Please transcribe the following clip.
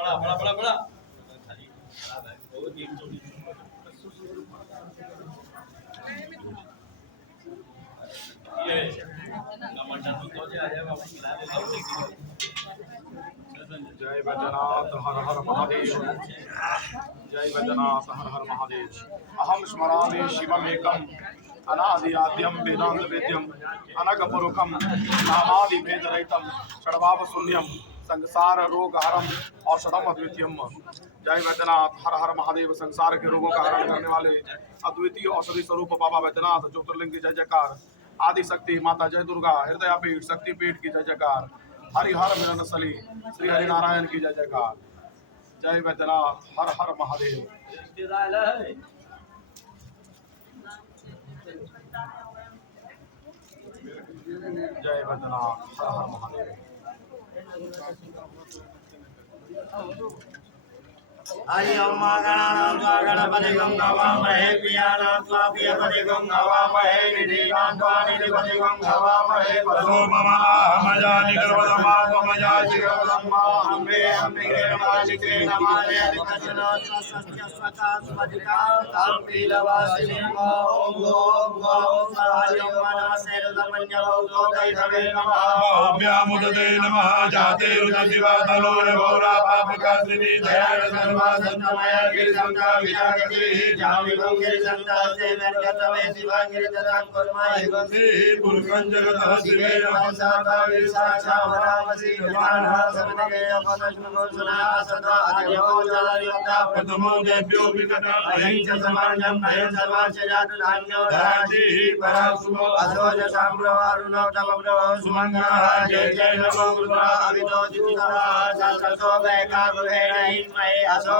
बड़ा बड़ा बड़ा बड़ा जय वैद्यनाथ हर हर महादेव। जय वैद्यनाथ हर हर महादेव। अहम स्मरामि शिवमेकम् अनादिराद्यं वेदांत वेद्यम अनगपुरुखम नामादि भेदरहितम षड्भावशून्यम संसार रोगहरम औषधम अद्वितीयम। जय वैद्यनाथ हर हर महादेव। संसार के रोगों का हरण करने वाले अद्वितीय औषधि स्वरूप बाबा वैद्यनाथ ज्योतिर्लिंग की जय जयकार। आदि शक्ति माता जय दुर्गा हृदयापीठ शक्तिपीठ की जय जयकार। हरिहर मिलन सली श्री हरिनारायण की जय जयकार। जय वैद्यनाथ हर हर महादेव। जय वैद्यनाथ हर हर महादेव। हरि ओम गणानां त्वा गणपतिगं नमामहे प्रियाणां त्वा प्रियपतिगं नमामहे निधिनां त्वा निधिपतिगं नमामहे वसो मम अहमजानि गर्वधमा त्वमजासि गर्वधमा अम्बे अम्बिके नमालिके नमाले अधिकचन स्वस्त्य स्वका स्वधिकां तां पीलवासिनीं ॐ हरि ओम नमस्ते रुद्रमन्यवौ तोदैधवे नमः ओम्यामुदते नमः जाते रुद्रदिवातलो घोरा पापकासिनी दयाळ संतमय गिरिशंका विरागति जामि गिरिशंका से नरकतमे शिवांगिरि तदां कर्माय गंगे पुरुषं जगतः शिवे नमस्ता विसाक्षा भरामसि भगवानः सबदगे अपदश्मको सुना सदा अजयो जलयुक्ता प्रथमो देव्यो विकटा अहिंस समर्जं भयं सर्वांश जातु धान्यो धाति परासुभो असोज साम्रो अरुणो तमब्रो सुमंगलः जय जय नमो गुरुवा अभितो जितः शास्त्रतो वैका गुहेण हिन्मये असो